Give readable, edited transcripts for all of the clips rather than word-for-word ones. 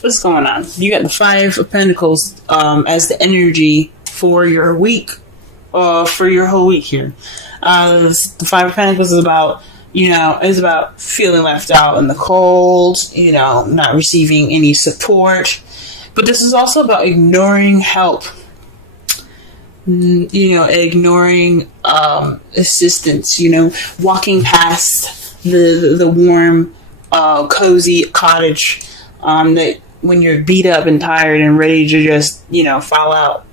What's going on? You got the Five of Pentacles as the energy for your week, for your whole week here. The Five of Pentacles is about, is about feeling left out in the cold, not receiving any support. But this is also about ignoring help, ignoring assistance, walking past the warm, cozy cottage that when you're beat up and tired and ready to just, fall out.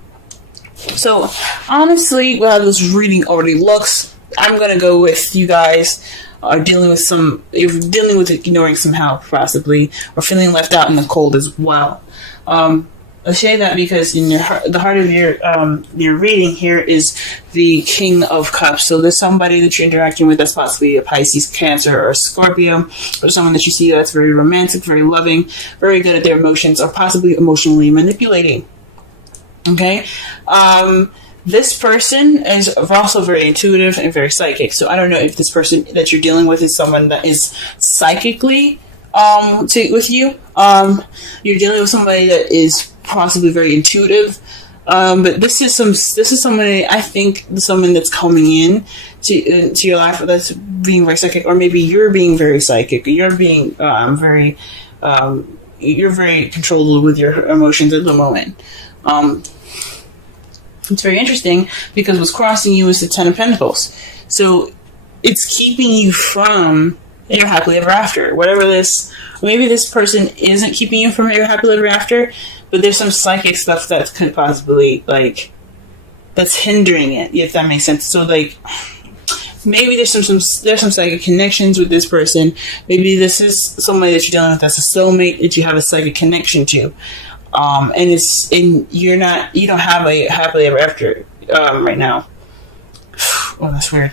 So, honestly, well, this reading already looks, I'm going to go with you guys are dealing with ignoring some help, possibly, or feeling left out in the cold as well. I say that because in the heart of your reading here is the King of Cups. So there's somebody that you're interacting with that's possibly a Pisces, Cancer, or Scorpio, or someone that you see that's very romantic, very loving, very good at their emotions, or possibly emotionally manipulating. Okay? This person is also very intuitive and very psychic. So I don't know if this person that you're dealing with is someone that is psychically with you. You're dealing with somebody that is possibly very intuitive, but this is somebody, I think, someone that's coming in to your life that's being very psychic, or maybe you're being very psychic. You're being you're very controlled with your emotions at the moment. It's very interesting because what's crossing you is the Ten of Pentacles, so it's keeping you from your happily ever after. Maybe this person isn't keeping you from your happily ever after, but there's some psychic stuff that could possibly, that's hindering it, if that makes sense. So, maybe there's some psychic connections with this person. Maybe this is somebody that you're dealing with that's a soulmate that you have a psychic connection to. You don't have a happily ever after, right now. Oh, that's weird.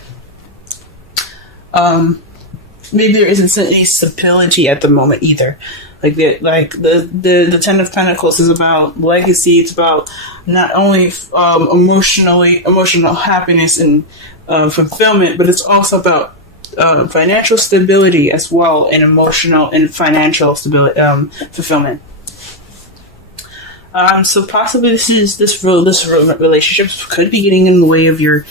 Maybe there isn't any stability at the moment either. The Ten of Pentacles is about legacy. It's about not only emotional happiness and fulfillment, but it's also about financial stability as well, and emotional and financial stability, fulfillment. So possibly this relationship could be getting in the way of your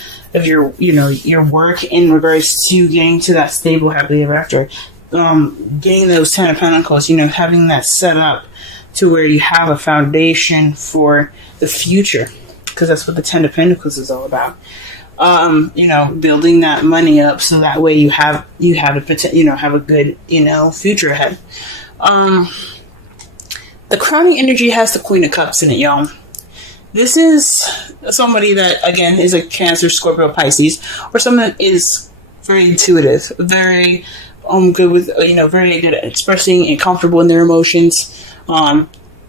work in regards to getting to that stable happily ever after. Getting those Ten of Pentacles, having that set up to where you have a foundation for the future, because that's what the Ten of Pentacles is all about. Building that money up so that way you have a good, future ahead. The crowning energy has the Queen of Cups in it, y'all. This is somebody that, again, is a Cancer, Scorpio, Pisces, or someone that is very intuitive, very good with, very good at expressing and comfortable in their emotions.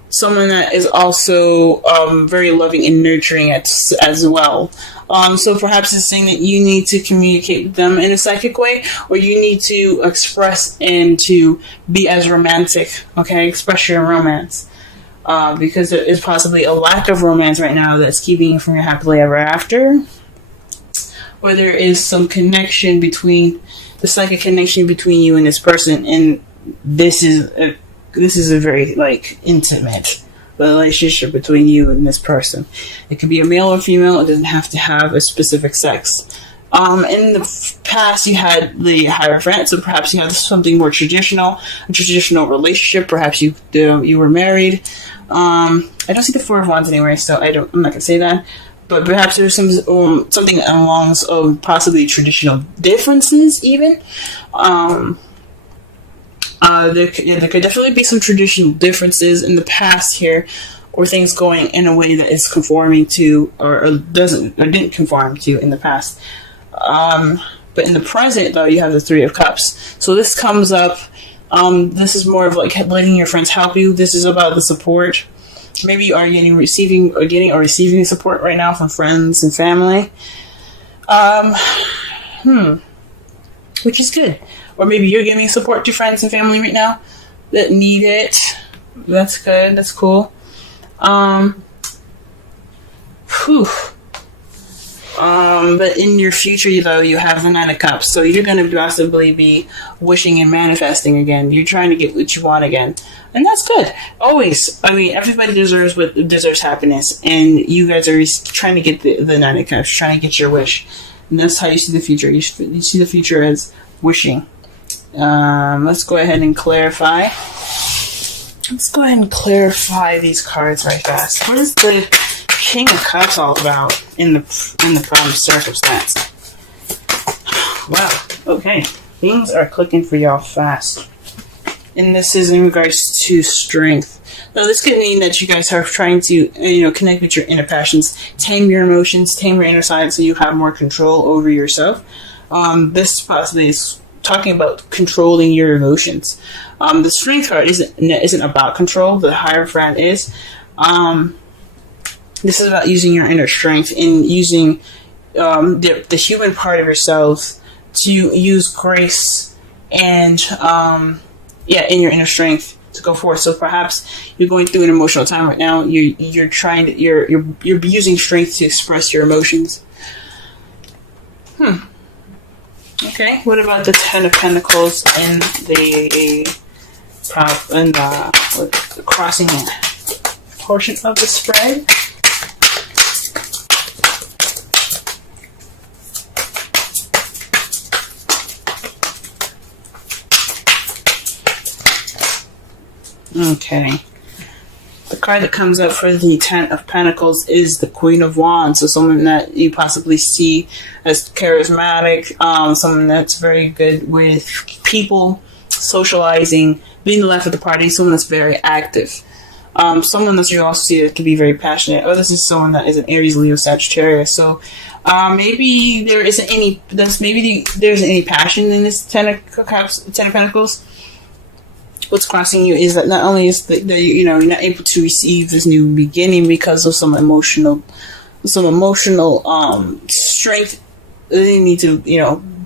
Someone that is also very loving and nurturing as well. So perhaps it's saying that you need to communicate with them in a psychic way, or you need to express and to be as romantic, okay? Express your romance. Because there is possibly a lack of romance right now that's keeping you from your happily ever after. Or there is some connection between, the psychic connection between you and this person, and this is a very, intimate relationship between you and this person. It could be a male or female. It doesn't have to have a specific sex. In the past, you had the Hierophant, so perhaps you had something more traditional, a traditional relationship. Perhaps you were married. I don't see the Four of Wands anywhere, so I'm not gonna say that. But perhaps there's something along possibly traditional differences, even. There could definitely be some traditional differences in the past here, or things going in a way that is conforming to, or didn't conform to in the past. But in the present, though, you have the Three of Cups. So this comes up. This is more of letting your friends help you. This is about the support. Maybe you are getting or receiving support right now from friends and family. Which is good. Or maybe you're giving support to friends and family right now that need it. That's good. That's cool. But in your future, though, you have the Nine of Cups. So you're going to possibly be wishing and manifesting again. You're trying to get what you want again. And that's good. Always. I mean, everybody deserves happiness, and you guys are trying to get the Nine of Cups, trying to get your wish, and that's how you see the future. You see the future as wishing. Let's go ahead and clarify. Let's go ahead and clarify these cards right fast. What is the King of Cups all about in the problem circumstance? Wow. Okay. Things are clicking for y'all fast. And this is in regards to strength. Now, this could mean that you guys are trying to, connect with your inner passions, tame your emotions, tame your inner side, so you have more control over yourself. This possibly is talking about controlling your emotions. The strength card isn't about control. The Hierophant is. This is about using your inner strength and using the human part of yourself to use grace and in your inner strength to go forth. So perhaps you're going through an emotional time right now. You're using strength to express your emotions. Okay. What about the Ten of Pentacles and the crossing portion of the spread? Okay. The card that comes up for the Ten of Pentacles is the Queen of Wands. So someone that you possibly see as charismatic, someone that's very good with people, socializing, being the life of the party, someone that's very active. Someone that you also see that can be very passionate. Oh, this is someone that is an Aries, Leo, Sagittarius. So maybe there isn't any passion in this Ten of Pentacles. What's crossing you is that not only is that you're not able to receive this new beginning because of some emotional strength. You need to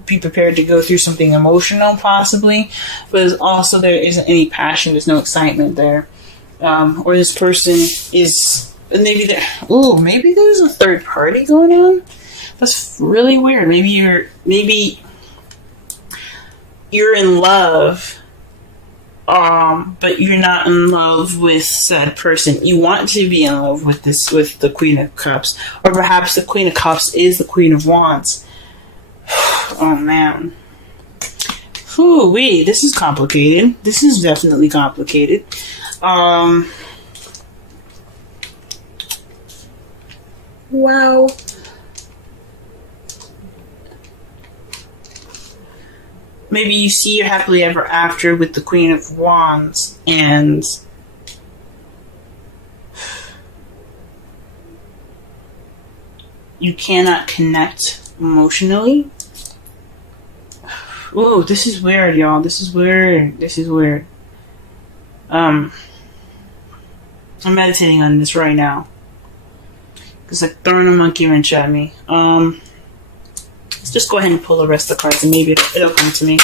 be prepared to go through something emotional possibly, but also there isn't any passion. There's no excitement there, or this person is maybe there's a third party going on. That's really weird. Maybe you're in love. But you're not in love with said person. You want to be in love with the Queen of Cups. Or perhaps the Queen of Cups is the Queen of Wands. Oh, man. Ooh-wee, this is complicated. This is definitely complicated. Wow. Maybe you see your happily ever after with the Queen of Wands, and you cannot connect emotionally. Ooh, this is weird, y'all. This is weird. I'm meditating on this right now. It's like throwing a monkey wrench at me. Let's just go ahead and pull the rest of the cards and maybe it'll come to me.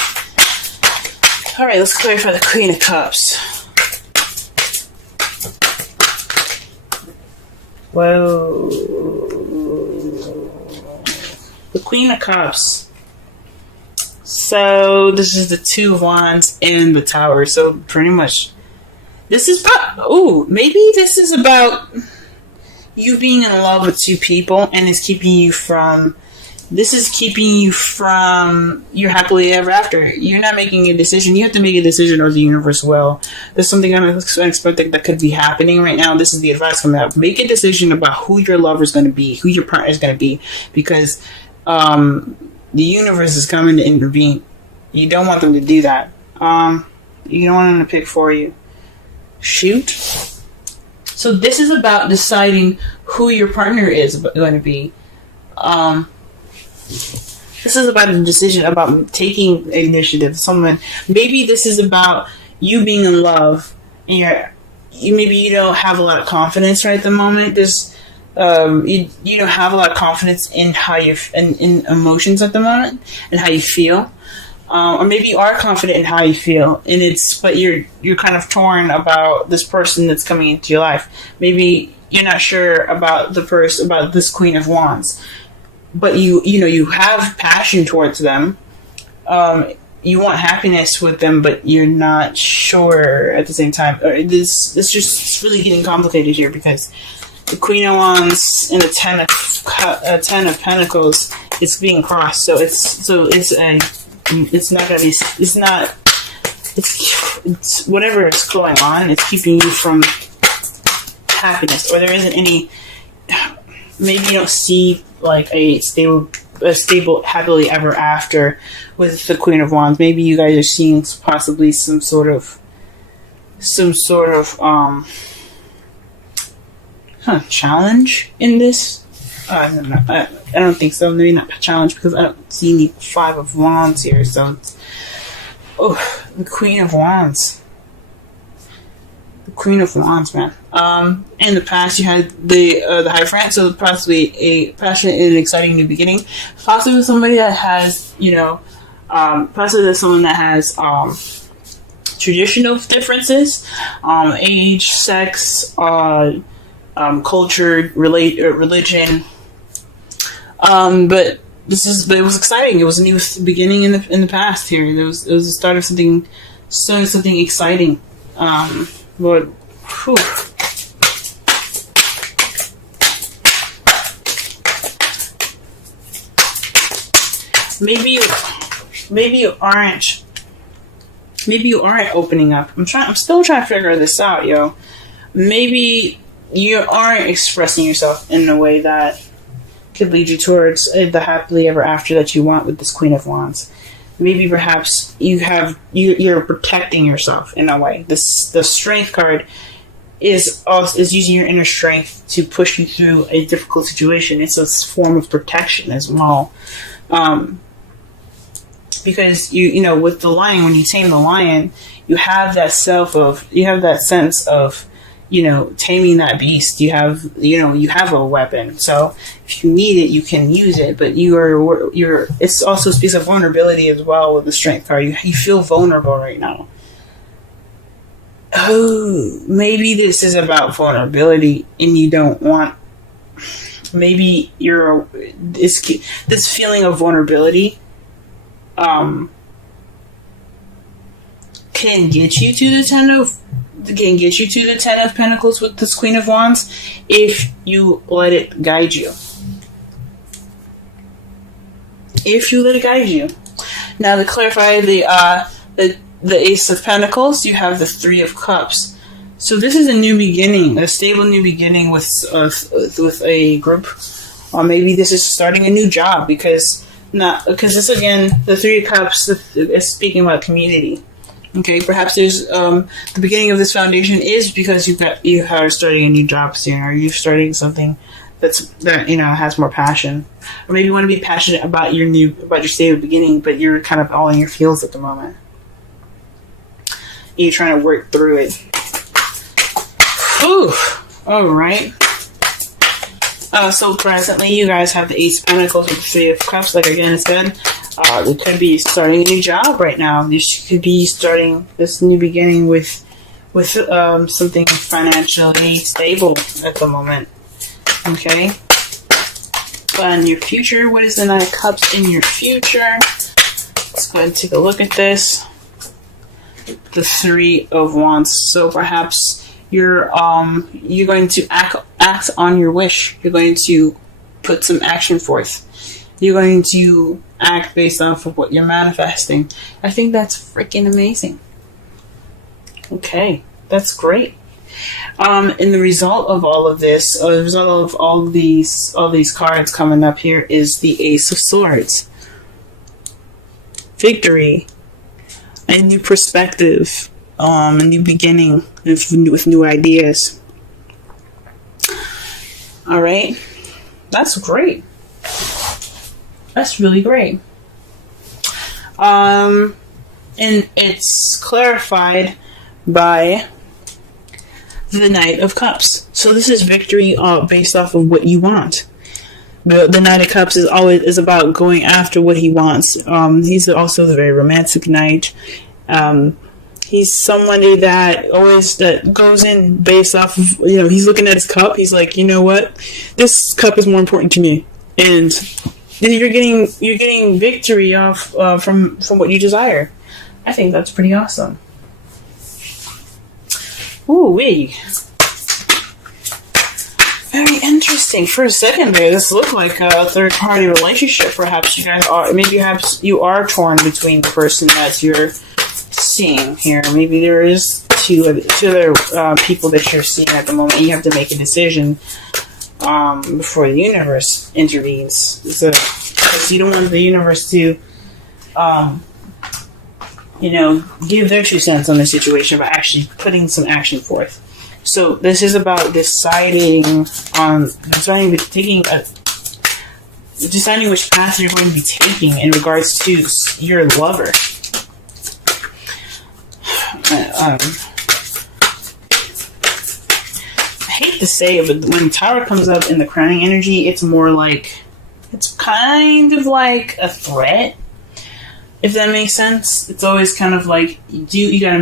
Alright, let's clarify the Queen of Cups. Whoa. The Queen of Cups. So, this is the Two of Wands and the Tower. So, pretty much, this is about, maybe this is about you being in love with two people and it's keeping you from your happily ever after. You're not making a decision. You have to make a decision, or the universe will. There's something unexpected that could be happening right now. This is the advice coming out. Make a decision about who your lover is going to be, who your partner is going to be, because the universe is coming to intervene. You don't want them to do that. You don't want them to pick for you. Shoot. So this is about deciding who your partner is going to be. This is about a decision about taking initiative. Maybe this is about you being in love, and maybe you don't have a lot of confidence right at the moment. You don't have a lot of confidence in how in emotions at the moment and how you feel, or maybe you are confident in how you feel, but you're kind of torn about this person that's coming into your life. Maybe you're not sure about about this Queen of Wands. But you have passion towards them. you want happiness with them, but you're not sure at the same time. Or this just it's really getting complicated here, because the Queen of Wands and the Ten of Pentacles is being crossed. So it's whatever is going on, it's keeping you from happiness, or there isn't any. Maybe you don't see like a stable happily ever after with the Queen of Wands. Maybe you guys are seeing possibly some sort of challenge in this. I don't think so. Maybe not challenge, because I don't see any Five of Wands here. So it's, the Queen of Wands. The Queen of Wands, man. In the past, you had the Hierophant, so possibly a passionate and exciting new beginning. Possibly somebody that has, possibly someone that has traditional differences, age, sex, culture, religion. But it was exciting. It was a new beginning in the past here. It was the start of something exciting. But whew. Maybe you aren't opening up. I'm still trying to figure this out, yo. Maybe you aren't expressing yourself in a way that could lead you towards the happily ever after that you want with this Queen of Wands. Maybe perhaps you're protecting yourself in a way. The Strength card is using your inner strength to push you through a difficult situation. It's a form of protection as well. Because with the lion, when you tame the lion, you have that sense of taming that beast. You have a weapon. So if you need it, you can use it. But it also speaks of vulnerability as well with the Strength card. You feel vulnerable right now. Oh, maybe this is about vulnerability, and you don't want. Maybe this feeling of vulnerability. Can get you to the Ten of Pentacles with this Queen of Wands if you let it guide you. Now, to clarify the Ace of Pentacles, you have the Three of Cups. So this is a new beginning, a stable new beginning with a group, or maybe this is starting a new job because this again, the Three of Cups is speaking about community. Okay, perhaps there's the beginning of this foundation is because you are starting a new job soon, or you're starting something that has more passion, or maybe you want to be passionate about your stable beginning, but you're kind of all in your feels at the moment. You're trying to work through it. Whew. All right. So presently, you guys have the Ace of Pentacles with the Three of Cups. Like again, I said, you could be starting a new job right now. You could be starting this new beginning with something financially stable at the moment. Okay. But in your future, what is the Nine of Cups in your future? Let's go ahead and take a look at this. The Three of Wands. So perhaps you're going to act on your wish. You're going to put some action forth. You're going to act based off of what you're manifesting. I think that's freaking amazing. Okay, that's great. And the result of all of this, the result of all these cards coming up here is the Ace of Swords. Victory, a new perspective, a new beginning with new ideas. All right, that's great. That's really great. And it's clarified by the Knight of Cups. So this is victory based off of what you want. The Knight of Cups is about going after what he wants. He's also the very romantic knight. He's somebody that goes in based off of, he's looking at his cup. He's like, you know what? This cup is more important to me. And you're getting victory off from what you desire. I think that's pretty awesome. Ooh wee. Very interesting. For a second there, this looked like a third-party relationship. Perhaps you guys are. Maybe you are torn between the person that you're seeing here. Maybe there is two other people that you're seeing at the moment. You have to make a decision before the universe intervenes. So, because you don't want the universe to, give their 2 cents on the situation by actually putting some action forth. So this is about deciding which path you're going to be taking in regards to your lover. I hate to say it, but when Tower comes up in the crowning energy, it's kind of like a threat. If that makes sense, it's always kind of like you gotta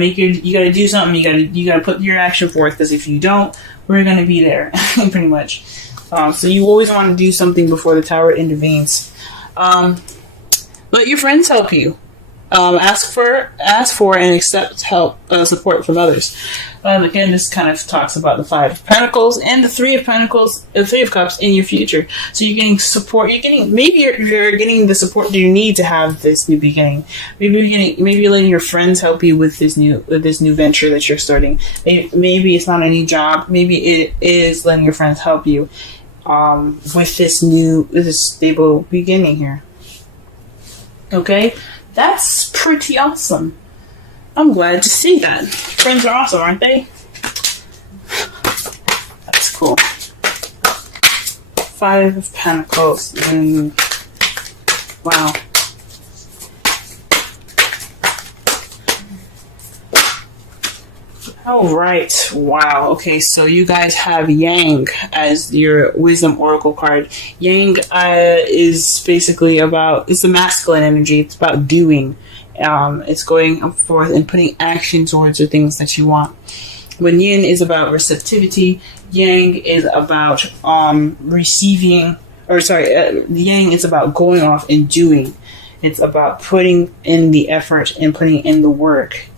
do something. You gotta put your action forth, because if you don't, we're gonna be there, pretty much. So you always want to do something before the Tower intervenes. Let your friends help you. Ask for and accept help, support from others. Again, this kind of talks about the 5 of Pentacles and the 3 of Pentacles, the 3 of Cups in your future. So you're getting support. Maybe you're getting the support you need to have this new beginning. Maybe you're letting your friends help you with this new venture that you're starting. Maybe it's not a new job. Maybe it is letting your friends help you with this stable beginning here. Okay. That's pretty awesome. I'm glad to see that. Friends are awesome, aren't they? That's cool. 5 of Pentacles. Wow. All right. Wow. Okay, so you guys have Yang as your Wisdom Oracle card. Yang is basically it's the masculine energy. It's about doing. It's going forth and putting action towards the things that you want. When Yin is about receptivity, Yang is about receiving. Yang is about going off and doing. It's about putting in the effort and putting in the work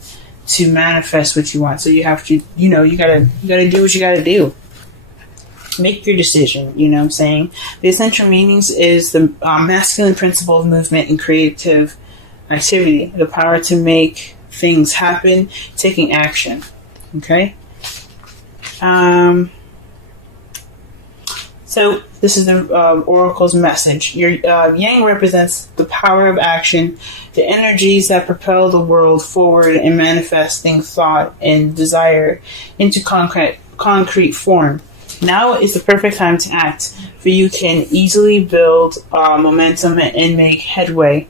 to manifest what you want. So you have to, you gotta do what you gotta do. Make your decision, you know what I'm saying? The essential meanings is the masculine principle of movement and creative activity. The power to make things happen, taking action. Okay? So this is the Oracle's message. Your Yang represents the power of action, the energies that propel the world forward and manifesting thought and desire into concrete form. Now is the perfect time to act, for you can easily build momentum and make headway.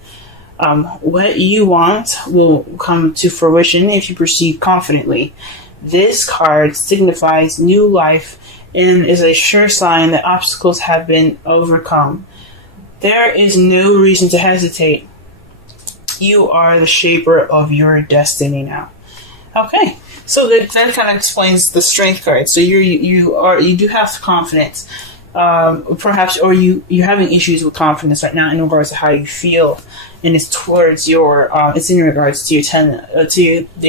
What you want will come to fruition if you proceed confidently. This card signifies new life and is a sure sign that obstacles have been overcome. There is no reason to hesitate. You are the shaper of your destiny now. Okay, so that kind of explains the Strength card. So you do have confidence, perhaps, or you're having issues with confidence right now in regards to how you feel, and it's towards it's in regards to your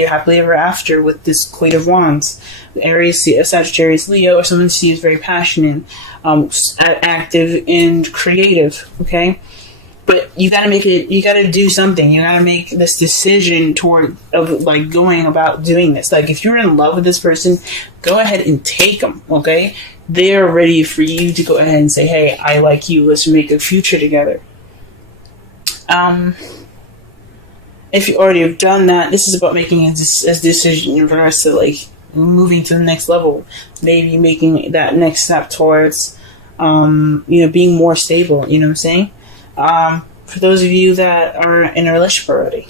happily ever after with this Queen of Wands. Aries, Sagittarius, Leo, or someone who is very passionate, active, and creative. Okay, but you gotta make it. You gotta do something. You gotta make this decision going about doing this. Like, if you're in love with this person, go ahead and take them. Okay, they're ready for you to go ahead and say, "Hey, I like you. Let's make a future together." If you already have done that, this is about making a decision in regards to moving to the next level, maybe making that next step towards being more stable. You know what I'm saying? For those of you that are in a relationship already,